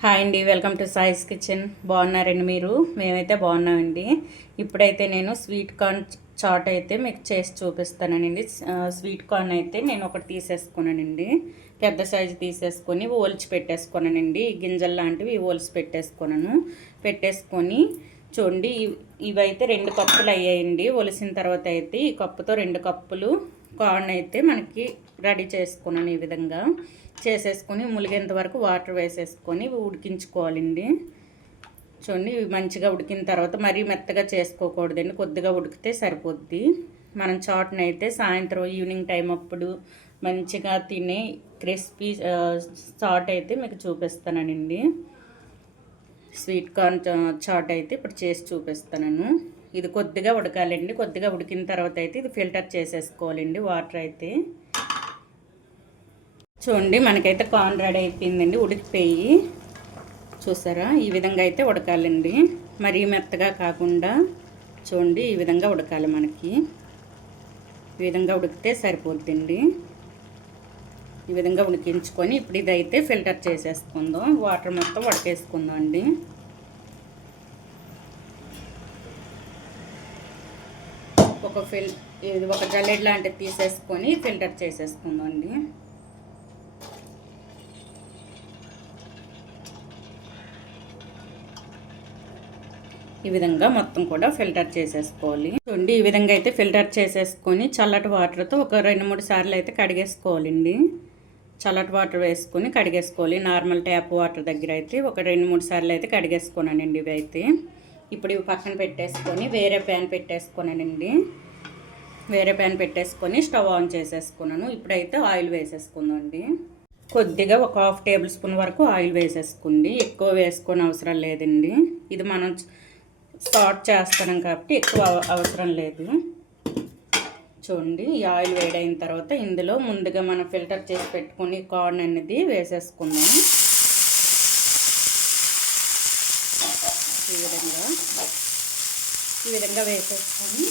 Hi అండి welcome to సాయిస్ kitchen. బాగున్నారండి మీరు? మేమైతే బాగున్నామండి. ఇప్పుడైతే నేను స్వీట్ కార్న్ చాట్ అయితే మీకు చేసి చూపిస్తానండి. స్వీట్ కార్న్ అయితే నేను ఒకటి తీసేసుకున్నానండి. పెద్ద సైజు తీసేసుకొని ఓల్చి పెట్టేసుకున్నానండి. గింజలు లాంటివి ఓల్చి పెట్టేసుకున్నాను. పెట్టేసుకొని చూడండి ఇవైతే రెండు కప్పులు అయ్యాయండి. ఒలిసిన తర్వాత అయితే ఈ కప్పుతో రెండు కప్పులు కార్న్ అయితే మనకి రెడీ చేసుకున్నాను ఈ విధంగా. చేసేసుకొని ములిగేంత వరకు వాటర్ వేసేసుకొని ఉడికించుకోవాలండి. చూడండి ఇవి మంచిగా ఉడికిన తర్వాత మరీ మెత్తగా చేసుకోకూడదండి. కొద్దిగా ఉడికితే సరిపోద్ది. మనం చాట్ని అయితే సాయంత్రం ఈవినింగ్ టైం అప్పుడు మంచిగా తినే క్రిస్పీ చాట్ అయితే మీకు చూపిస్తానండి. స్వీట్ కార్న్ చాట్ అయితే ఇప్పుడు చేసి చూపిస్తాను ఇది కొద్దిగా ఉడకాలండి. కొద్దిగా ఉడికిన తర్వాత అయితే ఇది ఫిల్టర్ చేసేసుకోవాలండి వాటర్ అయితే. చూడండి మనకైతే కార్న్ రెడీ అయిపోయిందండి ఉడికిపోయి. చూసారా? ఈ విధంగా అయితే ఉడకాలండి. మరీ మెత్తగా కాకుండా చూడండి ఈ విధంగా ఉడకాలి మనకి. ఈ విధంగా ఉడికితే సరిపోద్దండి ఈ విధంగా ఉడికించుకొని ఇప్పుడు ఇదైతే ఫిల్టర్ చేసేసుకుందాం. వాటర్ మొత్తం ఉడకేసుకుందాం అండి. ఒక ఫిల్ ఇది ఒక జల్లెడ్ లాంటిది తీసేసుకొని ఫిల్టర్ చేసేసుకుందాం అండి. ఈ విధంగా మొత్తం కూడా ఫిల్టర్ చేసేసుకోవాలి. చూడండి ఈ విధంగా అయితే ఫిల్టర్ చేసేసుకొని చల్లటి వాటర్తో ఒక రెండు మూడు సార్లు అయితే కడిగేసుకోవాలండి. చల్లటి వాటర్ వేసుకొని కడిగేసుకోవాలి. నార్మల్ ట్యాప్ వాటర్ దగ్గర అయితే ఒక రెండు మూడు సార్లు అయితే కడిగేసుకున్నానండి ఇవి అయితే ఇప్పుడు ఇవి పక్కన పెట్టేసుకొని వేరే ప్యాన్ పెట్టేసుకున్నానండి వేరే ప్యాన్ పెట్టేసుకొని స్టవ్ ఆన్ చేసేసుకున్నాను. ఇప్పుడైతే ఆయిల్ వేసేసుకుందండి కొద్దిగా ఒక హాఫ్ టేబుల్ స్పూన్ వరకు ఆయిల్ వేసేసుకుంది ఎక్కువ వేసుకొని అవసరం లేదండి. ఇది మనం స్టార్ట్ చేస్తున్నాం కాబట్టి ఎక్కువ అవ- అవసరం లేదు. చూడండి ఈ ఆయిల్ వేడైన తర్వాత ఇందులో ముందుగా మనం ఫిల్టర్ చేసి పెట్టుకుని కార్న్ అనేది వేసేసుకుందాం. ఈ విధంగా ఈ విధంగా వేసేసుకొని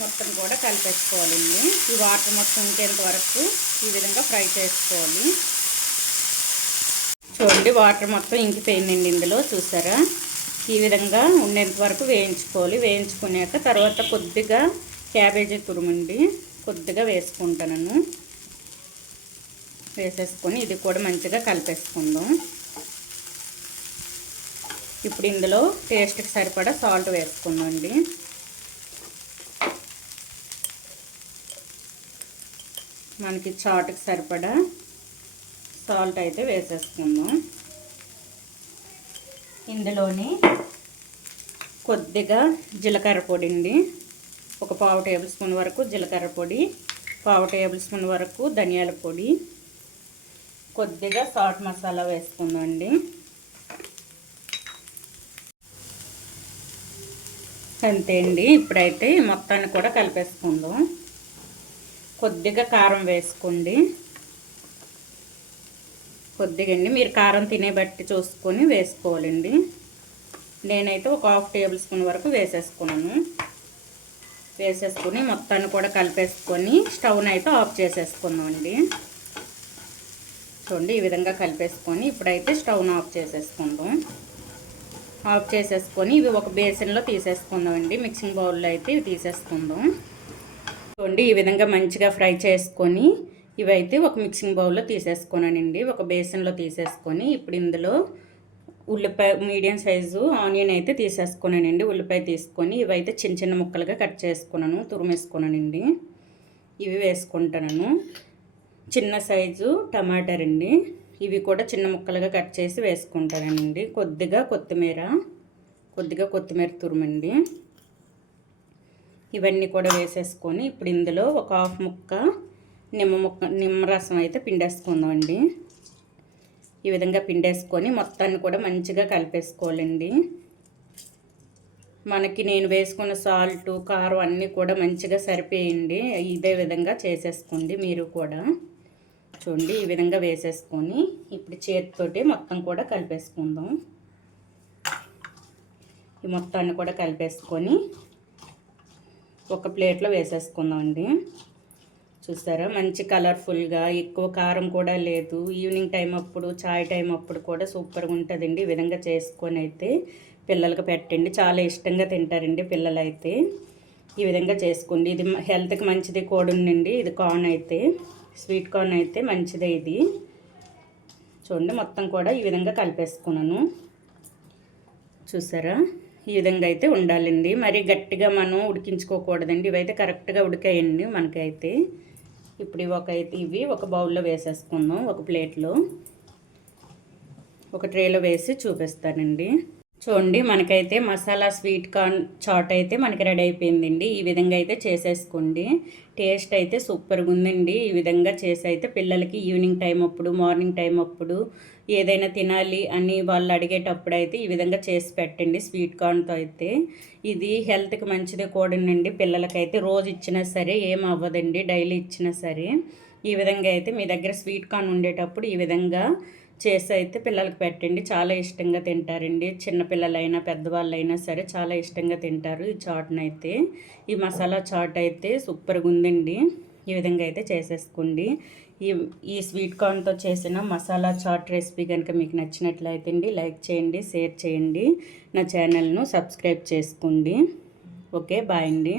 మొత్తం కూడా కలిపేసుకోవాలండి ఈ వాటర్ మొత్తం ఇంకేంత వరకు ఈ విధంగా ఫ్రై చేసుకోవాలి. చూడండి వాటర్ మొత్తం ఇంకిపోయిందండి ఇందులో చూసారా? ఈ విధంగా ఉండేంత వరకు వేయించుకోవాలి. వేయించుకున్నాక తర్వాత కొద్దిగా క్యాబేజీ తురుముండి కొద్దిగా వేసుకుంటాను వేసేసుకొని ఇది కూడా మంచిగా కలిపేసుకుందాం. ఇప్పుడు ఇందులో టేస్ట్కి సరిపడా సాల్ట్ వేసుకుందండి మనకి చాటుకి సరిపడా సాల్ట్ అయితే వేసేసుకుందాం. ఇందులోని కొద్దిగా జీలకర్ర పొడి అండి. ఒక పావు టేబుల్ స్పూన్ వరకు జీలకర్ర పొడి పావు టేబుల్ స్పూన్ వరకు ధనియాల పొడి కొద్దిగా సాల్ట్ మసాలా వేసుకుందండి అండి అంతే అండి ఇప్పుడైతే మొత్తాన్ని కూడా కలిపేసుకుందాం. కొద్దిగా కారం వేసుకోండి. కొద్దిగా అండి మీరు కారం తినే బట్టి చూసుకొని వేసుకోవాలండి. నేనైతే ఒక హాఫ్ టేబుల్ స్పూన్ వరకు వేసేసుకున్నాను. వేసేసుకుని మొత్తాన్ని కూడా కలిపేసుకొని స్టవ్ని అయితే ఆఫ్ చేసేసుకుందామండి. చూడండి ఈ విధంగా కలిపేసుకొని ఇప్పుడైతే స్టవ్ను ఆఫ్ చేసేసుకుందాం. ఆఫ్ చేసేసుకొని ఇవి ఒక బేసిన్లో తీసేసుకుందామండి. మిక్సింగ్ బౌల్లో అయితే ఇవి తీసేసుకుందాం. చూడండి ఈ విధంగా మంచిగా ఫ్రై చేసుకొని ఇవైతే ఒక మిక్సింగ్ బౌల్లో తీసేసుకున్నానండి ఒక బేసన్లో తీసేసుకొని ఇప్పుడు ఇందులో ఉల్లిపాయ మీడియం సైజు ఆనియన్ అయితే తీసేసుకున్నానండి ఉల్లిపాయ తీసుకొని ఇవైతే చిన్న చిన్న ముక్కలుగా కట్ చేసుకున్నాను తురిమేసుకున్నానండి ఇవి వేసుకుంటాను చిన్న సైజు టమాటర్ అండి ఇవి కూడా చిన్న ముక్కలుగా కట్ చేసి వేసుకుంటానండి. కొద్దిగా కొత్తిమీర కొద్దిగా కొత్తిమీర తురుమండి. ఇవన్నీ కూడా వేసేసుకొని ఇప్పుడు ఇందులో ఒక హాఫ్ ముక్క నిమ్మ ముక్క నిమ్మరసం అయితే పిండేసుకుందామండి. ఈ విధంగా పిండేసుకొని మొత్తాన్ని కూడా మంచిగా కలిపేసుకోవాలండి. మనకి నేను వేసుకున్న సాల్ట్ కారం అన్నీ కూడా మంచిగా సరిపోయండి. ఇదే విధంగా చేసేసుకోండి మీరు కూడా. చూడండి ఈ విధంగా వేసేసుకొని ఇప్పుడు చేతితోటి మొత్తం కూడా కలిపేసుకుందాం. ఈ మొత్తాన్ని కూడా కలిపేసుకొని ఒక ప్లేట్లో వేసేసుకుందాం అండి చూసారా మంచి కలర్ఫుల్గా ఎక్కువ కారం కూడా లేదు. ఈవినింగ్ టైం అప్పుడు చాయ్ టైం అప్పుడు కూడా సూపర్గా ఉంటుందండి. ఈ విధంగా చేసుకొని అయితే పిల్లలకి పెట్టండి. చాలా ఇష్టంగా తింటారండి పిల్లలైతే. ఈ విధంగా చేసుకోండి. ఇది హెల్త్కి మంచిది కూడా ఇది కార్న్ అయితే స్వీట్ కార్న్ అయితే మంచిదే ఇది. చూడండి మొత్తం కూడా ఈ విధంగా కలిపేసుకున్నాను. చూసారా? ఈ విధంగా అయితే ఉండాలండి. మరి గట్టిగా మనం ఉడికించుకోకూడదండి. ఇవైతే కరెక్ట్గా ఉడికాయండి మనకైతే. ఇప్పుడు ఇవి ఒక అయితే ఇవి ఒక బౌల్లో వేసేసుకుందాం ఒక ప్లేట్లో. ఒక ట్రేలో వేసి చూపిస్తానండి. చూడండి మనకైతే మసాలా స్వీట్ కార్న్ చాట్ అయితే మనకి రెడీ అయిపోయిందండి. ఈ విధంగా అయితే చేసేసుకోండి. టేస్ట్ అయితే సూపర్గా ఉందండి. ఈ విధంగా చేసి అయితే పిల్లలకి ఈవినింగ్ టైం అప్పుడు మార్నింగ్ టైం అప్పుడు ఏదైనా తినాలి అని వాళ్ళు అడిగేటప్పుడు అయితే ఈ విధంగా చేసి పెట్టండి స్వీట్ కార్న్తో అయితే. ఇది హెల్త్కి మంచిది కూడానండి. పిల్లలకైతే రోజు ఇచ్చినా సరే ఏం అవ్వదండి. డైలీ ఇచ్చినా సరే ఈ విధంగా అయితే మీ దగ్గర స్వీట్ కార్న్ ఉండేటప్పుడు ఈ విధంగా చేసి అయితే పిల్లలకు పెట్టండి. చాలా ఇష్టంగా తింటారండి. చిన్నపిల్లలైనా పెద్దవాళ్ళైనా సరే చాలా ఇష్టంగా తింటారు ఈ చాట్ని అయితే. ఈ మసాలా చాట్ అయితే సూపర్గా ఉందండి. ఈ విధంగా అయితే చేసేసుకోండి. ఈ ఈ స్వీట్ కార్న్తో చేసిన మసాలా చాట్ రెసిపీ కనుక మీకు నచ్చినట్లయితే అండి లైక్ చేయండి షేర్ చేయండి. నా ఛానల్ను సబ్స్క్రైబ్ చేసుకోండి. ఓకే బాయ్ అండి.